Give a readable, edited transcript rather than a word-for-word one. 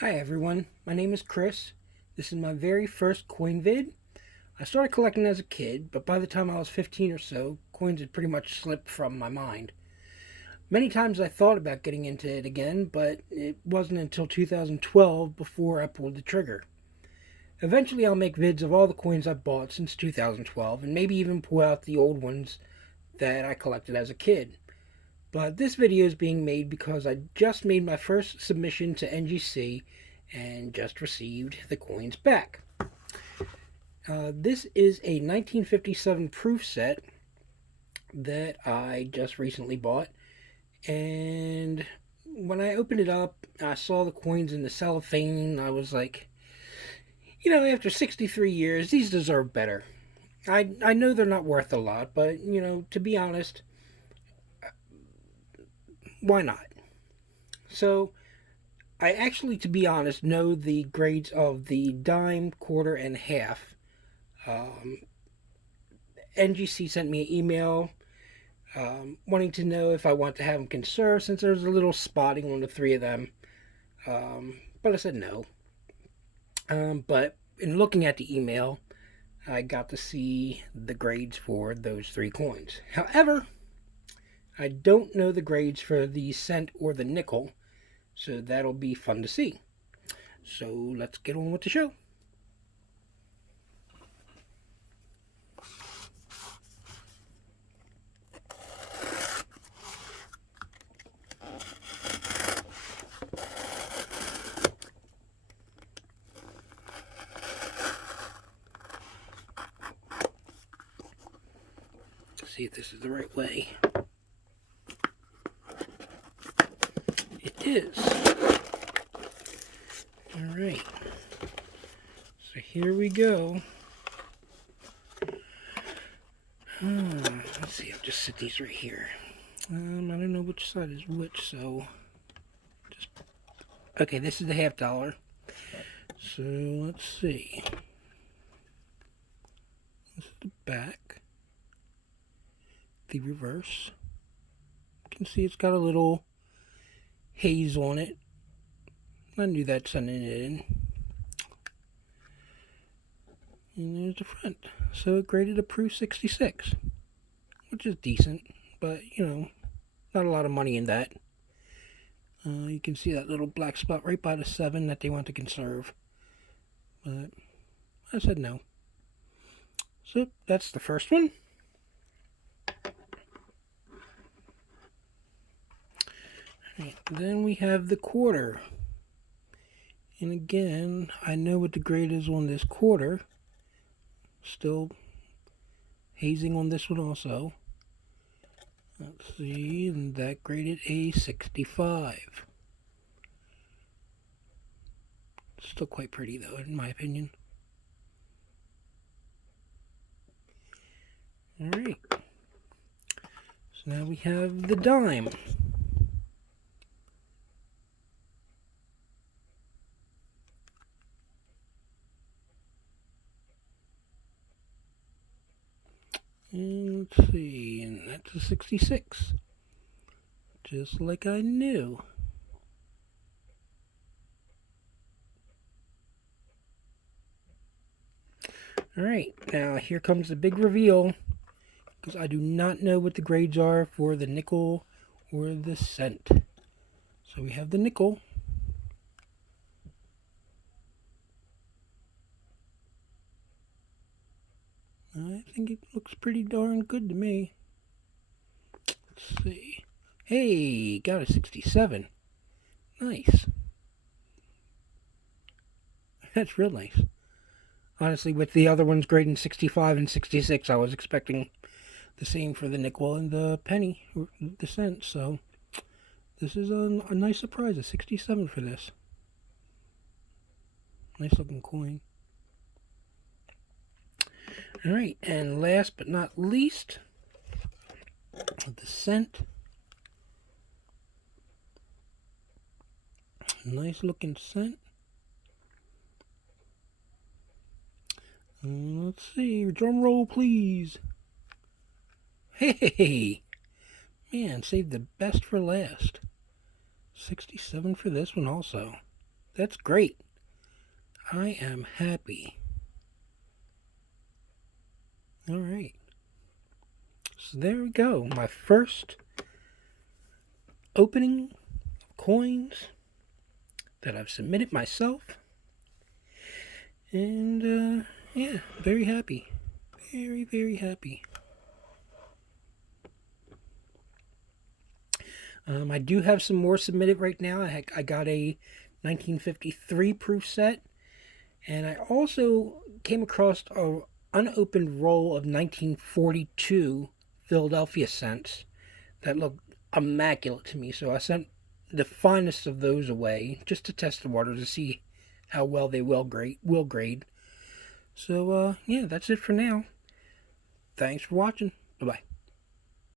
Hi everyone, my name is Chris. This is my very first coin vid. I started collecting as a kid, but by the time I was 15 or so, coins had pretty much slipped from my mind. Many times I thought about getting into it again, but it wasn't until 2012 before I pulled the trigger. Eventually I'll make vids of all the coins I've bought since 2012 and maybe even pull out the old ones that I collected as a kid. But this video is being made because I just made my first submission to NGC and just received the coins back. This is a 1957 proof set that I just recently bought. And when I opened it up, I saw the coins in the cellophane. I was like, after 63 years, these deserve better. I know they're not worth a lot, but, to be honest, why not? So, I actually, to be honest, know the grades of the dime, quarter, and half. Um, NGC sent me an email wanting to know if I want to have them conserved since there's a little spotting on the three of them. But I said no. But in looking at the email, I got to see the grades for those three coins. However, I don't know the grades for the cent or the nickel, so that'll be fun to see. So let's get on with the show. Let's see if this is the right way. It is. Alright. So here we go. Let's see, I'll just set these right here. I don't know which side is which, so just okay, this is the $50. So let's see. This is the back. The reverse. You can see it's got a little haze on it. I knew that sending it in. And there's the front. So it graded a proof 66, which is decent, but not a lot of money in that. You can see that little black spot right by the 7 that they want to conserve. But I said no. So that's the first one. Right, then we have the quarter. And again, I know what the grade is on this quarter. Still hazing on this one also. Let's see, and that graded a 65. Still quite pretty though, in my opinion. Alright. So now we have the dime. And let's see, and that's a 66. Just like I knew. Alright, now here comes the big reveal, because I do not know what the grades are for the nickel or the cent. So we have the nickel. I think it looks pretty darn good to me. Let's see. Hey, got a 67. Nice. That's real nice. Honestly, with the other ones grading 65 and 66, I was expecting the same for the nickel and the penny, or the cent. So this is a nice surprise, a 67 for this. Nice looking coin. Alright, and last but not least, the cent. Nice looking cent. Let's see, drum roll please. Hey, man, saved the best for last. 67 for this one also. That's great. I am happy. All right. So there we go. My first opening of coins that I've submitted myself. And yeah, very happy. Very, very happy. I do have some more submitted right now. I got a 1953 proof set, and I also came across a unopened roll of 1942 Philadelphia cents that looked immaculate to me. So I sent the finest of those away just to test the water to see how well they will grade. So yeah, that's it for now. Thanks for watching. Bye bye.